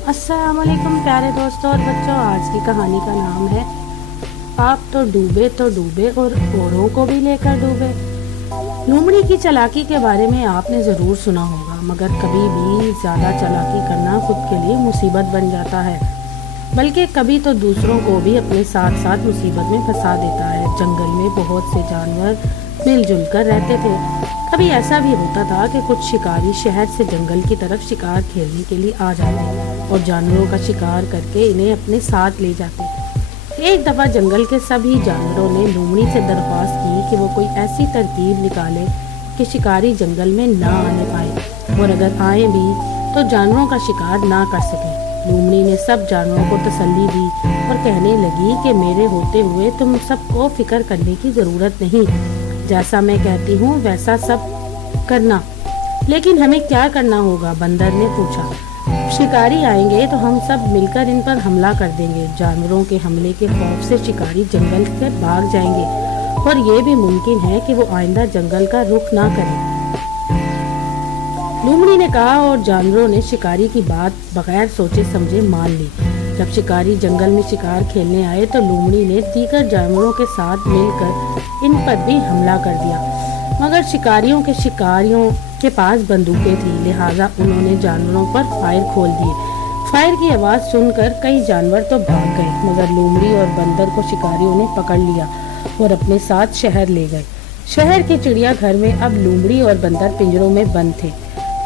अस्सलाम वालेकुम प्यारे दोस्तों और बच्चों। आज की कहानी का नाम है आप तो डूबे और औरों को भी लेकर डूबे। लोमड़ी की चालाकी के बारे में आपने ज़रूर सुना होगा, मगर कभी भी ज़्यादा चालाकी करना खुद के लिए मुसीबत बन जाता है, बल्कि कभी तो दूसरों को भी अपने साथ साथ मुसीबत में फंसा देता है। जंगल में बहुत से जानवर मिलजुल कर रहते थे। कभी ऐसा भी होता था कि कुछ शिकारी शहर से जंगल की तरफ शिकार खेलने के लिए आ जाते और जानवरों का शिकार करके इन्हें अपने साथ ले जाते। एक दफ़ा जंगल के सभी जानवरों ने लोमड़ी से दरख्वास्त की कि वो कोई ऐसी तरकीब निकाले कि शिकारी जंगल में ना आने पाए, और अगर आए भी तो जानवरों का शिकार ना कर सके। लोमड़ी ने सब जानवरों को तसल्ली दी और कहने लगी कि मेरे होते हुए तुम सबको फिक्र करने की ज़रूरत नहीं। जैसा मैं कहती हूँ वैसा सब करना। लेकिन हमें क्या करना होगा? बंदर ने पूछा। शिकारी आएंगे तो हम सब मिलकर इन पर हमला कर देंगे। जानवरों के हमले के खौफ से शिकारी जंगल से भाग जाएंगे और ये भी मुमकिन है कि वो आइंदा जंगल का रुख ना करें। लोमड़ी ने कहा और जानवरों ने शिकारी की बात बगैर सोचे समझे मान ली। जब शिकारी जंगल में शिकार खेलने आए तो लोमड़ी ने दीगर जानवरों के साथ मिलकर इन पर भी हमला कर दिया, मगर शिकारियों के पास बंदूकें थी, लिहाजा उन्होंने जानवरों पर फायर खोल दिए। फायर की आवाज़ सुनकर कई जानवर तो भाग गए, मगर लोमड़ी और बंदर को शिकारियों ने पकड़ लिया और अपने साथ शहर ले गए। शहर के चिड़ियाघर में अब लोमड़ी और बंदर पिंजरों में बंद थे।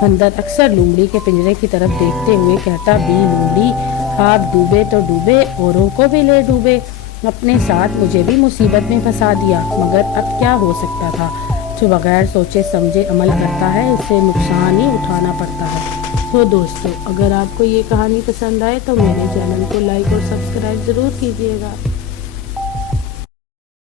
बंदर अक्सर लोमड़ी के पिंजरे की तरफ देखते हुए कहता, बी लोमड़ी, आप डूबे तो डूबे, औरों को भी ले डूबे। अपने साथ मुझे भी मुसीबत में फंसा दिया, मगर अब क्या हो सकता था? जो बगैर सोचे समझे अमल करता है उसे नुकसान ही उठाना पड़ता है। तो दोस्तों, अगर आपको ये कहानी पसंद आए तो मेरे चैनल को लाइक और सब्सक्राइब ज़रूर कीजिएगा।